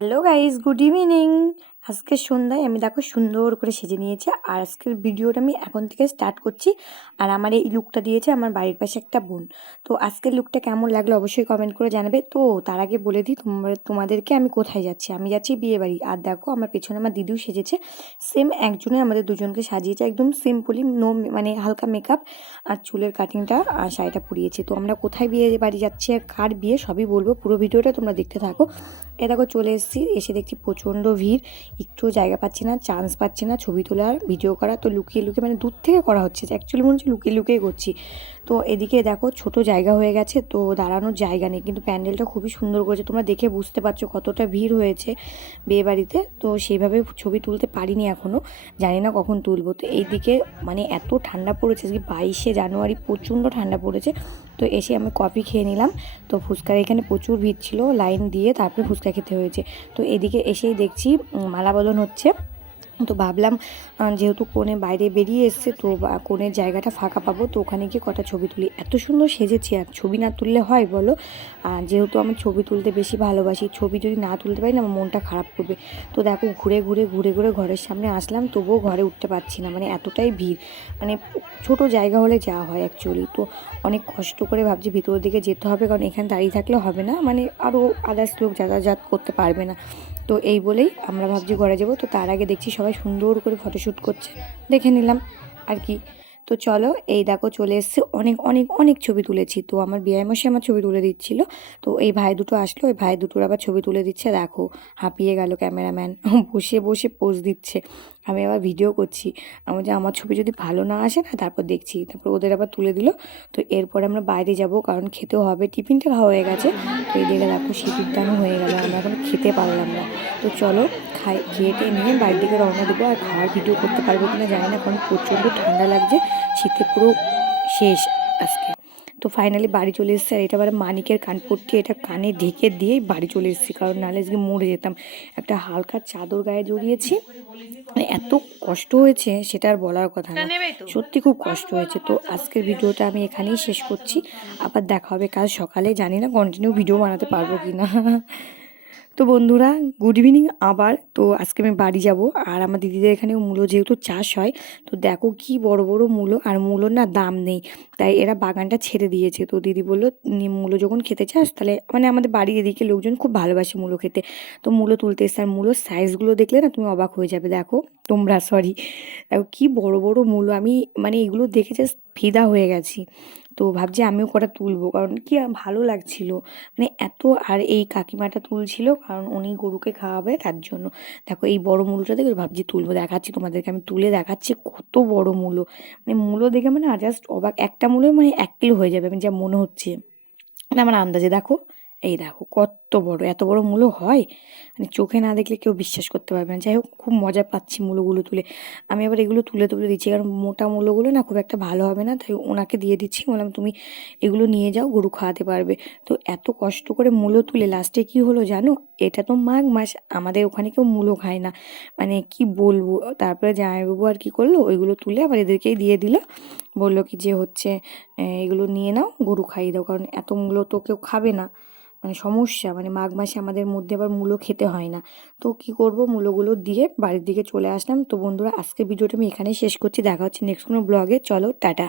Hello guys, good evening. আজকের সন্ধ্যায় আমি দেখো সুন্দর করে সেজে নিয়েছি। আর আজকের ভিডিওটা আমি এখন থেকে স্টার্ট করছি। আর আমার এই লুকটা দিয়েছে আমার বাড়ির পাশে একটা বোন। তো আজকের লুকটা কেমন লাগলো অবশ্যই কমেন্ট করে জানাবে। তো তার আগে বলে দিই তোমাদেরকে আমি কোথায় যাচ্ছি। আমি যাচ্ছি বিয়ে বাড়ি। আর দেখো আমার পেছনে আমার দিদিও সেজেছে। সেম একজনে আমাদের দুজনকে সাজিয়েছে, একদম সিম্পলি, নো মানে হালকা মেকআপ আর চুলের কাটিংটা আর শাড়িটা পরিয়েছে। তো আমরা কোথায় বিয়ে বাড়ি যাচ্ছি আর কার বিয়ে সবই বলবো, পুরো ভিডিওটা তোমরা দেখতে থাকো। এ দেখো চলে এসেছি, এসে দেখছি প্রচণ্ড ভিড়, একটু জায়গা পাচ্ছি না, চান্স পাচ্ছি না ছবি তোলার, ভিডিও করা। তো লুকিয়ে লুকিয়ে, মানে দূর থেকে করা হচ্ছে, অ্যাকচুয়ালি মনে হচ্ছে লুকিয়ে লুকিয়ে করছি। তো এদিকে দেখো ছোট জায়গা হয়ে গেছে, তো দাঁড়ানোর জায়গা নেই, কিন্তু প্যান্ডেলটা খুবই সুন্দর করেছে। তোমরা দেখে বুঝতে পারছো কতটা ভিড় হয়েছে বিয়েবাড়িতে। তো সেইভাবে ছবি তুলতে পারিনি এখনও, জানি না কখন তুলবো। তো এইদিকে মানে এত ঠান্ডা পড়েছে, আজকে 22শে জানুয়ারি, প্রচণ্ড ঠান্ডা পড়েছে। তো এসে আমি কফি খেয়ে নিলাম। তো ফুচকার এখানে প্রচুর ভিড় ছিল, লাইন দিয়ে তারপরে ফুচকা খেতে হয়েছে। তো এদিকে এসেই দেখছি মালা বদল হচ্ছে। তো ভাবলাম যেহেতু কনে বাইরে বেরিয়ে এসছে, তো কনের জায়গাটা ফাঁকা পাবো, তো ওখানে গিয়ে কটা ছবি তুলি। এত সুন্দর সেজেছি, আর ছবি না তুললে হয় বলো? যেহেতু আমি ছবি তুলতে বেশি ভালোবাসি, ছবি যদি না তুলতে পারি না আমার মনটা খারাপ করবে। তো দেখো ঘুরে ঘুরে ঘুরে ঘুরে ঘরের সামনে আসলাম, তবুও ঘরে উঠতে পারছি না, মানে এতটাই ভিড়। মানে ছোট জায়গা হলে যাওয়া হয় অ্যাকচুয়ালি। তো অনেক কষ্ট করে ভাবছি ভিতরের দিকে যেতে হবে, কারণ এখানে দাঁড়িয়ে থাকলে হবে না, মানে আরও আদার্স লোক যাতায়াত করতে পারবে না। তো এই বলেই আমরা ভাবছি ঘরে যাবো। তো তার আগে দেখছি সবাই সুন্দর করে ফটোশ্যুট করছে, দেখে নিলাম আর কি। তো চলো, এই দেখো চলে এসছে, অনেক অনেক অনেক ছবি তুলেছি। তো আমার বিয়ামশাই আমার ছবি তুলে দিচ্ছিল। তো এই ভাই দুটো আসলো, ওই ভাই দুটোর আবার ছবি তুলে দিচ্ছে। দেখো হাঁপিয়ে গেল ক্যামেরাম্যান, বসে বসে পোজ দিচ্ছে। আমি আবার ভিডিও করছি। আমার ছবি যদি ভালো না আসে না, তারপর দেখছি, তারপর ওদের আবার তুলে দিল। তো এরপরে আমরা বাইরে যাব, কারণ খেতেও হবে, টিফিনটা খাওয়া হয়ে গেছে। তো এই দিকে দেখো সিঁদুর দানও হয়ে গেল, আমরা এখন খেতে পারলাম না। তো চলো খেয়ে নিয়ে বাড়ির দিকে রওনা দেবো। আর খাওয়ার ভিডিও করতে পারবো কিনা জানি না, কারণ প্রচণ্ড ঠান্ডা লাগছে, শীতে পুরো শেষ আজকে। তো ফাইনালি বাড়ি চলে এসেছি। আর এটা আবার মানিকের কানপট্টি, এটা কানে ঢেকে দিয়েই বাড়ি চলে এসেছি, কারণ নাহলে আজকে মরে যেতাম। একটা হালকা চাদর গায়ে জড়িয়েছি, মানে এত কষ্ট হয়েছে সেটা আর বলার কথা না, সত্যি খুব কষ্ট হয়েছে। তো আজকের ভিডিওটা আমি এখানেই শেষ করছি, আবার দেখা হবে কাল সকালে, জানি না কন্টিনিউ ভিডিও বানাতে পারবো কি না। তো বন্ধুরা, গুড ইভিনিং আবার। তো আজকে আমি বাড়ি যাব। আর আমার দিদিদের এখানে মূলো যেহেতু চাষ হয়, তো দেখো কি বড় বড় মূলো, আর মূলোর না দাম নেই, তাই এরা বাগানটা ছেড়ে দিয়েছে। তো দিদি বললো মূলো যখন খেতে চাস তাহলে, মানে আমাদের বাড়ির এদিকে লোকজন খুব ভালোবাসে মূলো খেতে। তো মূলো তুলতে এসে, আর মূলোর সাইজগুলো দেখলে না তুমি অবাক হয়ে যাবে। দেখো তোমরা, সরি, দেখো কি বড় বড় মূলো, আমি মানে এগুলো দেখে জাস্ট ফিদা হয়ে গেছি। তো ভাবছি আমিও কটা তুলবো, কারণ কি ভালো লাগছিল, মানে এত। আর এই কাকিমাটা তুলছিল, কারণ উনি গরুকে খাওয়াবে তার জন্য। দেখো এই বড় মূলোটা দেখে ভাবছি তুলবো, দেখাচ্ছি তোমাদেরকে, আমি তুলে দেখাচ্ছি কত বড় মূলো। মানে মূলো দেখে মানে জাস্ট অবাক, একটা মূলোই মানে 1 কিলো হয়ে যাবে, আমি যা মনে হচ্ছে, মানে আমার আন্দাজে। দেখো এই দেখো কত বড়, এত বড় মূলো হয়, মানে চোখে না দেখলে কেউ বিশ্বাস করতে পারবে না। যাই হোক, খুব মজা পাচ্ছি মূলোগুলো তুলে। আমি আবার এগুলো তুলে তুলে দিচ্ছি, কারণ মোটা মূলোগুলো না খুব একটা ভালো হবে না, তাই ওনাকে দিয়ে দিচ্ছি, বললাম তুমি এগুলো নিয়ে যাও, গরু খাওয়াতে পারবে। তো এত কষ্ট করে মূলো তুলে লাস্টে কি হলো জানো? এটা তো মাঘ মাস, আমাদের ওখানে কেউ মূলো খায় না, মানে কি বলবো। তারপরে জামাইবাবু আর কি করলো, ওইগুলো তুলে আবার এদেরকেই দিয়ে দিল। বললো কি যে হচ্ছে এগুলো নিয়ে নাও, গরু খাইয়ে দাও, কারণ এত মূলো তো কেউ খাবে না, মানে সমস্যা, মানে মাঘ মাসে আমাদের মধ্যে আবার মূলো খেতে হয় না। তো কি করব, মূলোগুলো দিয়ে বাড়ির দিকে চলে আসলাম। তো বন্ধুরা, আজকের ভিডিওটা আমি এখানেই শেষ করছি, দেখা হচ্ছে নেক্সট কোনো ব্লগে। চলো টাটা।